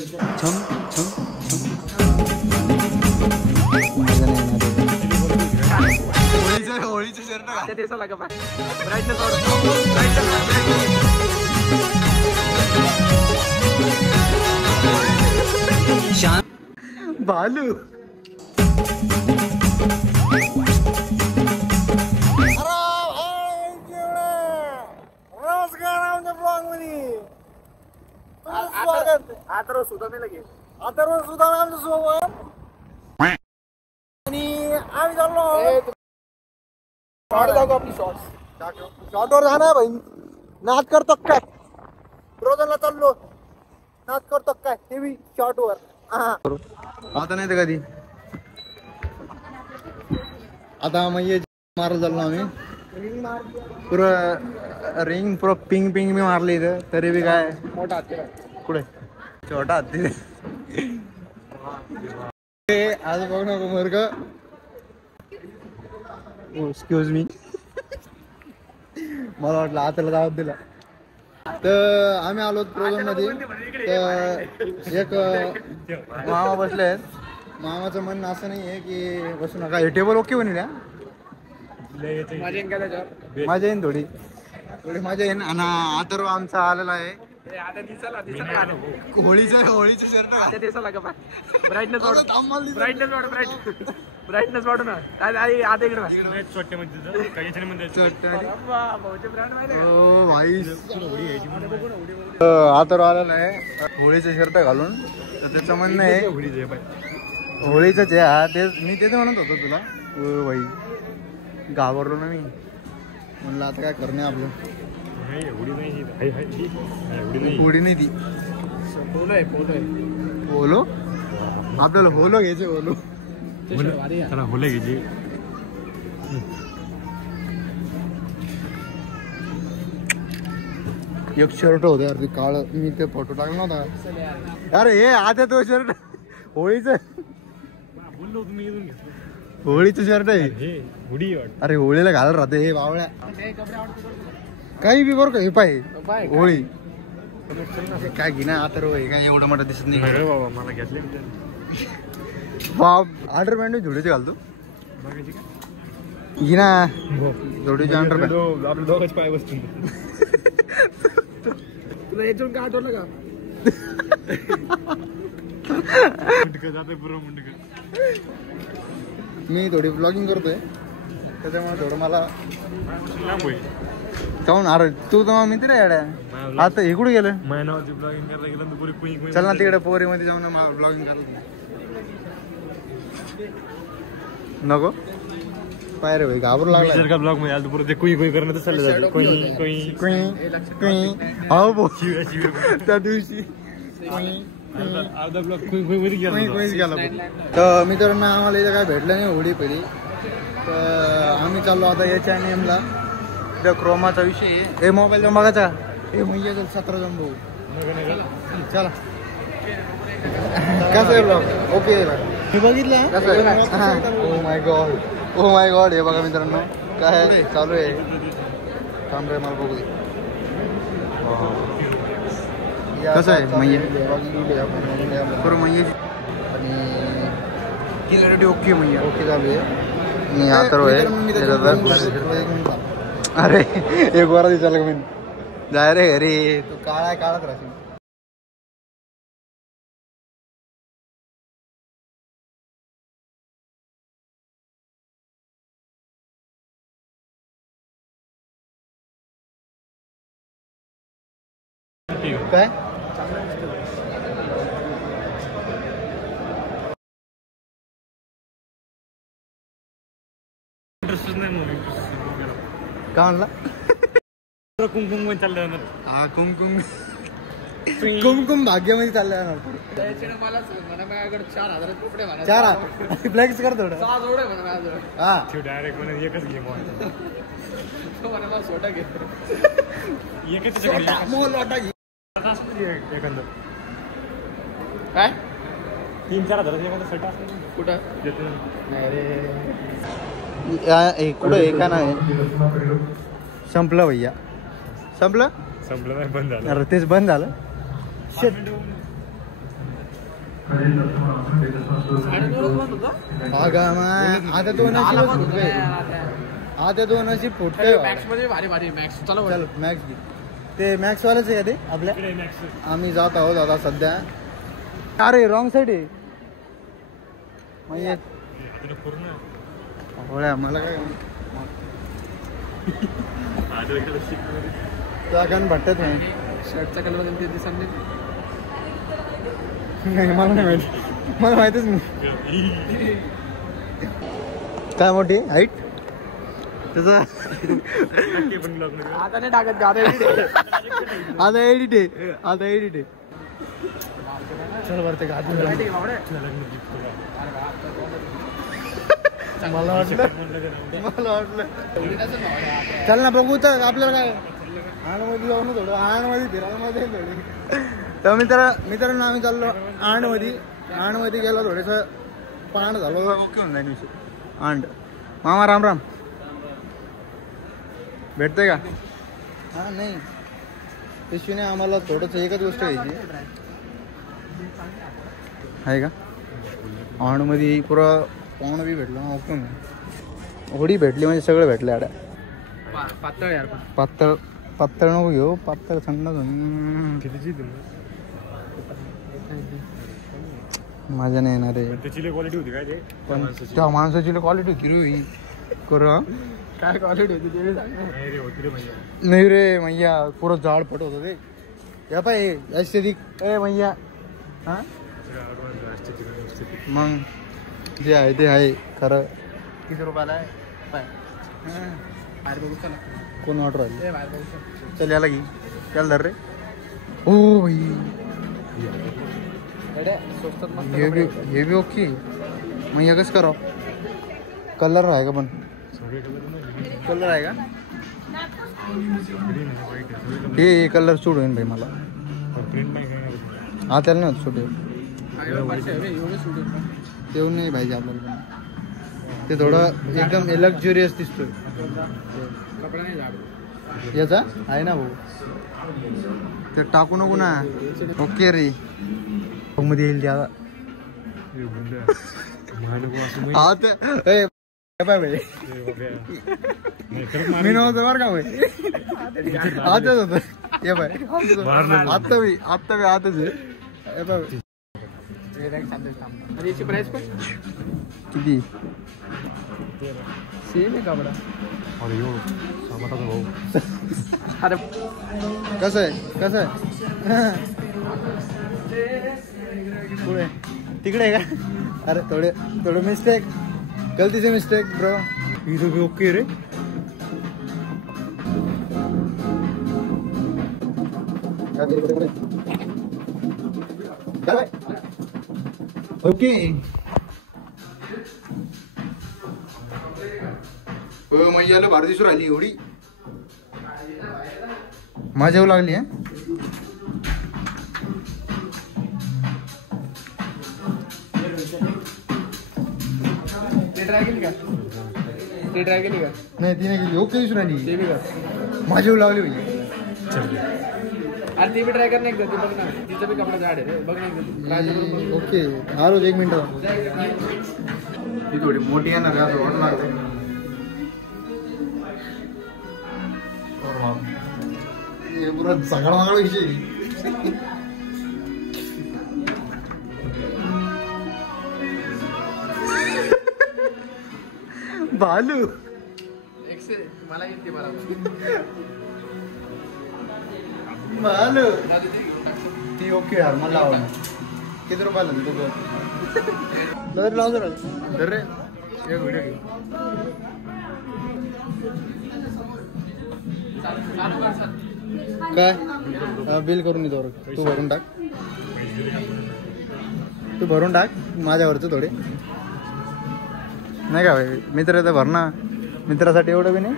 छम छम होळीचं शर्ट घालते तेच लागा ब्राईटनेस बालू आता सुद्धा मी लगे आता सुद्धा आमच्या सोबत आणि आम्ही चाललो आपली शॉर्टवर जाणार भाई नाद करतो काय रोजला चाललो नाद करतो काय ते बी शॉर्टवर आता नाही तर कधी आता मग मारत झालो आम्ही पुरं रिंग पुरं पिंग पिंग मी मारली इथं तरी बी काय मोठा हत्ती कुठे छोटा हत्ती आज बघ नको मर्ग एक्सक्यूज मी मला वाटलं आताला दावत दिला तर आम्ही आलो प्रोग्राम मध्ये तर एक मामा बसले आहेत मामाचं म्हणणं असं नाही आहे की बसू नका हे टेबल ओके बनेल मजा येईन थोडी मजा येईन आणि आतर्व आमचा आलेला आहे होळीचं शर्ट ब्राईटनेस वाढू ना आता इकडे आतर्व आलेला आहे होळीचं शर्ट घालून तर त्याचं म्हणणं आहे होळीचंच आहे हा ते मी तेच म्हणत होतो तुला भाई घाबरलो ना मी म्हणलं आता काय करणं आपलं उडी नाही ती होलो आपल्याला होलो घ्यायचे होलो होले घ्यायचे एक शर्ट होतं यार ते काळ मी ते फोटो टाकला नव्हता अरे हे आता तो शर्ट होळीचं होळीचं शर्ट आहे अरे होळीला घालत राहते हे बावळ्या काही बी बरं का हे पाय होळी काय घे ना आता रो काय एवढं मोठं दिसत नाही बाबा मला घेतले बाप अंडर पॅन्ट झोडीचे घालतो घे ना झोडीचे अंडर पॅन्ट आपले दोघच पाय बसतो तुला याच्यावर काय आठवलं का मी थोडी ब्लॉगिंग करतोय त्याच्यामुळे थोडं मला जाऊन अरे तू तर मी तिला येड्या आता हे कुठे गेलं चल ना तिकडे पोरी मध्ये जाऊन ब्लॉगिंग करायला नको पाय रे भाई घाबरू लागला ब्लॉग मध्ये कुई कुई करणं तर चाललं जातं त्या दिवशी अर्धा ब्लॉग गेला तर मित्रांनो आम्हाला इथं काय भेटलं नाही होळी पहिली तर आम्ही चाललो आता H&M ला त्या क्रोमाचा विषय हे मोबाईल जाऊन बघायचा हे म्हणजे 17 जण भाऊ चला कसं आहे ब्लॉग ओके मी बघितलं ओ माय गॉड हे बघा मित्रांनो काय चालू आहे थांब रे मला बघू दे कसं आहे मैया बरं मैया आणि रेडी ओके मैया ओके चालू आहे मी आता अरे एक बारा दिवसाला मी जाय रे अरे तू काळा काळात राहशील काय का म्हणला कुमकुम चाललं हा कुमकुम कुमकुम भाग्यामध्ये चाललं जाणार 4,000 फ्लेक्स कर थोडं हा डायरेक्ट एकच गेम काय 3-4 हजार सेट कुठं नाही रे कुठं एका नाही संपलं भैया संपलं नाही बंद झालं अरे तेच बंद झालं आता तो आता 2 अशी फुटते मॅक्स चला मॅक्स घे ते मॅक्स वालेच आहे का ते आपल्या आम्ही जात आहोत आता सध्या अरे रॉंग साईड आहे होळ्या मला काय गण भट्टत नाही शर्टचा कलर दिसत नाही मला नाही माहिती मला माहितीच नाही काय मोठी हाईट त्याचा आता नाही टाकत आता एडिट आहे आता एडिट आहे चल वरते मला वाटलं चल ना बघू तर आपल्याला काय आणमध्ये जाऊ ना थोडं आणमध्ये फिरायला तर मित्रांनो आम्ही चाललो आणमध्ये गेलो थोडंसं पाण झालं ओके होऊन जाईल विषय आंड मामा राम राम भेटतंय का हा नाही पिशवीने आम्हाला थोडंसं एकच गोष्ट घ्यायची आहे का आणमध्ये पुरं पाहुणं बी भेटलं ना ओके होडी भेटली म्हणजे सगळं भेटलं आड्या पातळ यार पातळ नको घेऊ पातळ थंड कितीची मजा नाही येणार रे क्वालिटी होती काय ते पण त्या माणसाची क्वालिटी होती रे काय क्वालिटी होती ते नाही रे मैया पुरं जाडपट होतं ते या पाय ऐश्वर्यिक ए मैया हा मग जे आहे ते आहे खरं किती रुपयाला आहे पाय कोण ऑर्डर आली चल याला घे त्याला धर रे हो भाई हे बी ओके मग हे कसं करावं कलर आहे का पण कलर आहे का हे कलर सूट होईल भाई मला हा त्याला नाही सूट होईल तेवढं नाही पाहिजे आपल्याला ते थोडं एकदम लक्झुरियस दिसतोय याचा आहे ना भाऊ ते टाकू नको ना ओके रे मध्ये येईल त्याला मी नव्हतं बरं का भाई आताच होत ये बाय आत्ता मी आताच याची प्राइस पण किती सेम आहे कपडा अरे कसं आहे पुढे तिकडे आहे का अरे थोडं मिस्टेक गलतीचे मिस्टेक ब्रो इथं बी ओके रे ओके मैयाला भारी दिसून राहिली एवढी मजा येऊ लागली आहे ते ट्राय केली का नाही तिने केली ओके दिसून राहिली ते बी का मजा येऊ लागली भाई अरे ती बी ट्राय कर नाही बघ ना तिचा बी कपडा झाड आहे बघ नाही ओके आलो 1 मिनिट ती थोडी मोठी आहे ना असं वाटणार पुरा सगळा विषय बालू मला येते मला बालू ती ओके यार मला आवडली किती रुपयाला लाव जरा धर रे एक व्हिडिओ घे काय बिल करून येतो तू भरून टाक माझ्यावरचं थोडे नाही का भाई मित्र तर भर ना मित्रासाठी एवढं बी नाही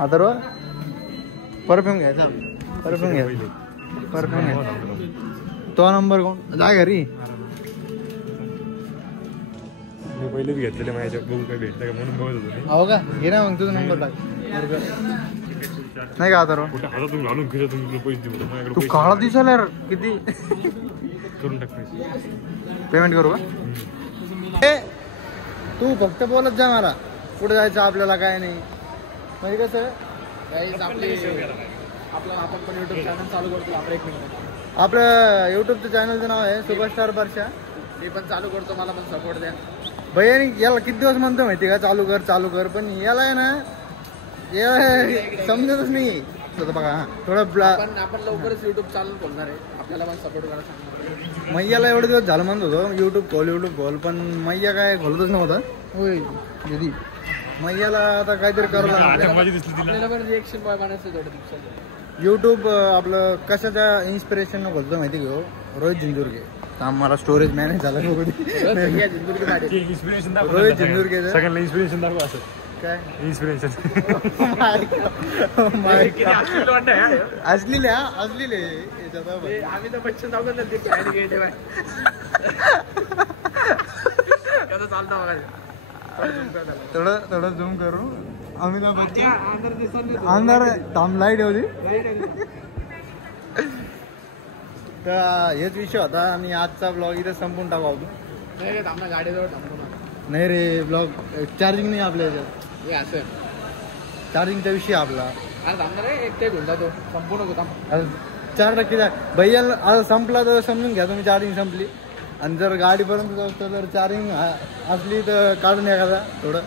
आता रो परफ्यूम घ्यायचा परफ्यूम घ्या तो नंबर कोण जा घरी पहिलेच घेतलेले माझ्या बघू काय भेटतं का म्हणून बघत होतो हो का घे ना मग तुझा नंबर टाक नाही का आता रो हातातून घालून फिरत पैसे देऊ तू काळा दिसायला किती करून टाक पैसे. पेमेंट करू का? तू फक्त बोलत जा मला कुठे जायचं आपल्याला काय नाही. म्हणजे कसं आपण पण युट्यूब चॅनल चालू करतो. आपलं 1 मिनिट. आपलं युट्यूबचं चॅनलचं नाव आहे सुपरस्टार वर्षा. मी पण चालू करतो. मला पण सपोर्ट द्या. भैयानी याला किती दिवस म्हणतो माहिती का चालू कर पण याला आहे ना याला समजतच नाही. बघा हा थोडं आपण लवकरच युट्यूब चॅनल खोलणार आहे. आपल्याला पण सपोर्ट करायला सांगणार. मैयाला एवढे दिवस झालं म्हणत होतो युट्यूब खोल पण मैया काय खोलतच नव्हतं. होय दीदी मैयाला आता काहीतरी करावं लागलं. आपल्याला पण रिएक्शन बॉय बनायचं थोडं दिवसात. युट्यूब आपलं कशाच्या इन्स्पिरेशन खोलतो माहिती घेऊ रोहित झिंजुर्गे. मला स्टोरेज मॅनेज झालं रोहित झिंजुर्गे सगळ्यांना इन्स्पिरेशन दाखवा असं काय इन्स्पिरेशन असलेले आम्ही तर बच्चन जाऊ चालतो थोडं झूम करू. अमिताभ बच्चन अंधार थांब लाईट होती. तर हेच विषय होता आणि आजचा ब्लॉग इथे संपून टाकू आपण. गाडीजवळ थांबतो ना. नाही रे ब्लॉग चार्जिंग नाही आपल्या याच्यात. हे असं चार्जिंगचा विषय आपला. अरे थांबणार आहे. एक ते घेऊन जातो संपूर्ण होता. 4% भैया आता संपला तर समजून घ्या तुम्ही चार्जिंग संपली. आणि जर गाडीपर्यंत जाऊ तर जर चार्जिंग असली तर काढून एखादा थोडं